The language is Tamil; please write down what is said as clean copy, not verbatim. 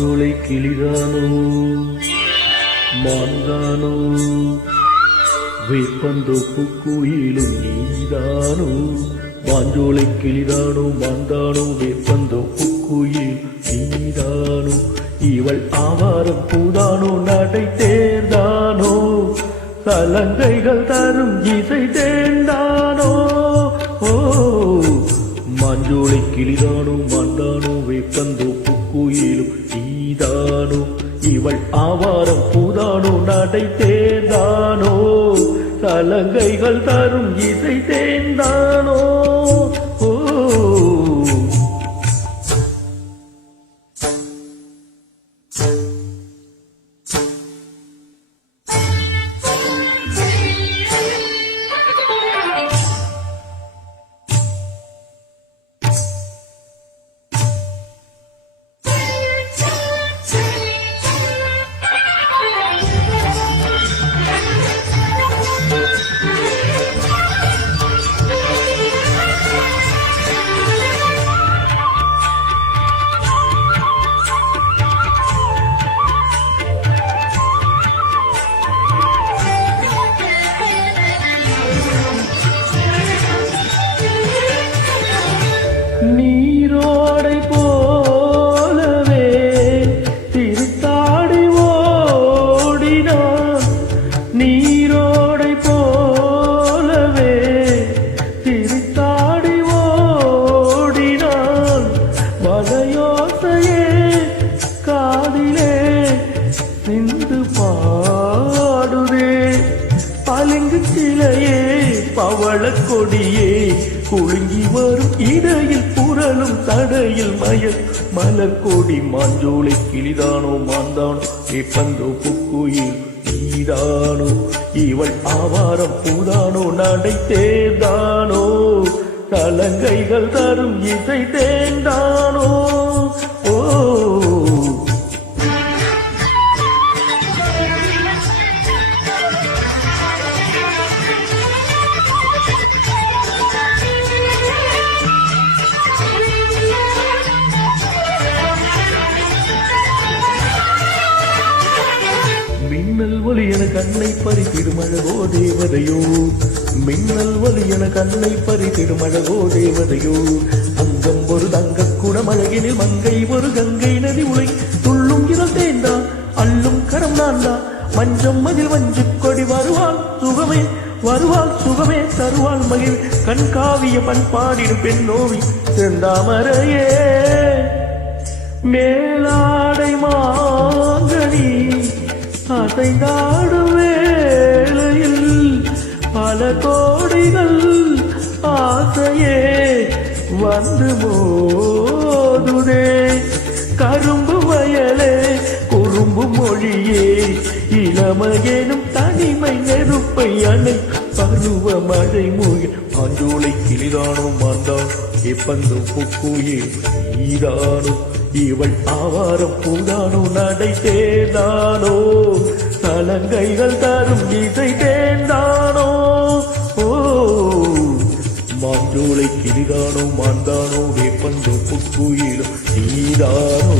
மாஞ்சோலை கிளிதானோ மான்தானோ வேப்பந்தோப்பு கோயிலும் நீதானோ மாஞ்சோலை கிளிதானோ மான்தானோ வேப்பந்தோப்பு கோயில் நீதானோ இவள் ஆவாரம் பூதானோ நடை தேர்ந்தானோ சலங்கைகள் தரும் இசை தேர்ந்தானோ ஓ மாஞ்சோலை கிளிதானோ மான்தானோ வேப்பந்தோப்பு கோயிலும் நீதானோ இவள் ஆவாரம் பூதானோ நடை தேர்ந்தானோ சலங்கைகள் தரும் இசை தேர்ந்தானோ ஓ நீரோடை போலவே திருத்தாடி ஓடினான் நீரோடை போலவே திருத்தாடி ஓடினான் வலையோசையே காதிலே சிந்து பாடுதே பளிங்கு சிலையே பவள கொடியே குலுங்கி வரும் இடையில் புரளும் தடையில் மலர் கொடி மாஞ்சோலை கிளிதானோ மாந்தானோ வேப்பந்தோப்பு கோயில் நீதானோ இவள் ஆவாரம் பூதானோ நடை தேர்ந்தானோ சலங்கைகள் தரும் இசை தேர்ந்தானோ ஓ மின்னல் ஒளி என கண்ணை பறித்திடும் அழகோ தேவதையோ மின்னல் ஒளி என கண்ணை பறித்திடும் அழகோ தேவதையோ அங்கம் ஒரு தங்க குடம் அழகினில் மங்கை ஒரு கங்கை நதி உலை துள்ளும் இரல் தேந்தா அள்ளும் கரம் நான்தா மஞ்சம் மதில் வஞ்சு கொடி வருவாள் சுகமே தருவாள் மகிழ் கண்காவிய பண்பாடிடும் பெண்ணோவி செந்தாமரையே மேலாடை மாங்கனி அசைந்தாடும் வேளையில் பல கோடிகள் ஆசையே வந்து மோதுதே கரும்பு வயலே குறும்பு மொழியே இளமையேனும் தனிமை நெருப்பை அணை பருவ மழை மூழ்கி மாஞ்சோலை கிளிதானோ மாந்தான் வேப்பந்தோப்பு கோயில் நீதானோ இவள் ஆவாரம் பூதானோ நடை தேர்ந்தானோ சலங்கைகள் தரும் இசை தேர்ந்தானோ ஓ மாஞ்சோலை கிளிதானோ மாந்தானோ வேப்பந்தோப்பு கோயிலும் நீதானோ